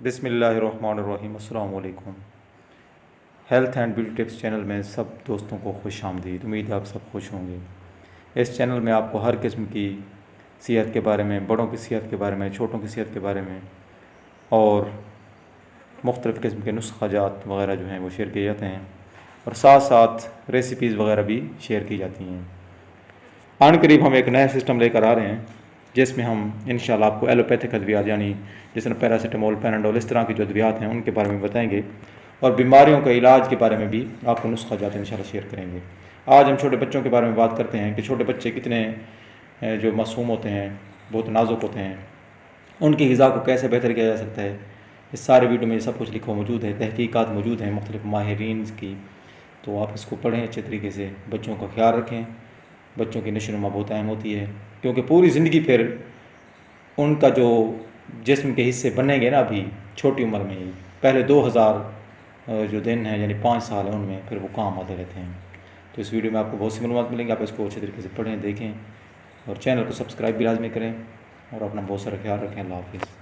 बिस्मिल्लाहिर्रहमानिर्रहीम। अस्सलाम वालेकुम। Health and beauty tips channel में सब दोस्तों को खुश आमदीद। उम्मीद है आप सब खुश होंगे। इस चैनल में आपको हर किस्म की सेहत के बारे में, बड़ों की सेहत के बारे में, छोटों की सेहत के बारे में और मुख्तलिफ़ किस्म के नुस्ख़ाजात वगैरह जो हैं वो शेयर किए जाते हैं और साथ साथ रेसिपीज़ वगैरह भी शेयर की जाती हैं। आन करीब हम एक नया सिस्टम लेकर आ रहे हैं जिसमें हम इंशाल्लाह आपको एलोपैथिक अद्वियात यानी जिसमें पैरासीटामोल, पैनाडोल, इस तरह की जो अद्वियात हैं उनके बारे में बताएंगे और बीमारियों के इलाज के बारे में भी आपको नुस्ख़ाजात इंशाल्लाह शेयर करेंगे। आज हम छोटे बच्चों के बारे में बात करते हैं कि छोटे बच्चे कितने जो मासूम होते हैं, बहुत नाजुक होते हैं, उनकी ग़िज़ा को कैसे बेहतर किया जा सकता है। इस सारे वीडियो में सब कुछ लिखा मौजूद है, तहकीकात मौजूद हैं मुख्तलिफ़ माहिरीन की, तो आप इसको पढ़ें अच्छे तरीके से। बच्चों का ख्याल रखें। बच्चों की नशोनुमा बहुत अहम होती है क्योंकि पूरी ज़िंदगी फिर उनका जो जिस्म के हिस्से बनेंगे ना अभी छोटी उम्र में ही, पहले 2000 जो दिन हैं यानी 5 साल हैं उनमें फिर वो काम आते रहते हैं। तो इस वीडियो में आपको बहुत सी मालूमात मिलेंगी। आप इसको अच्छे तरीके से पढ़ें, देखें और चैनल को सब्सक्राइब भी लाजमी करें और अपना बहुत सारा ख्याल रखें। अल्लाह हाफिज़।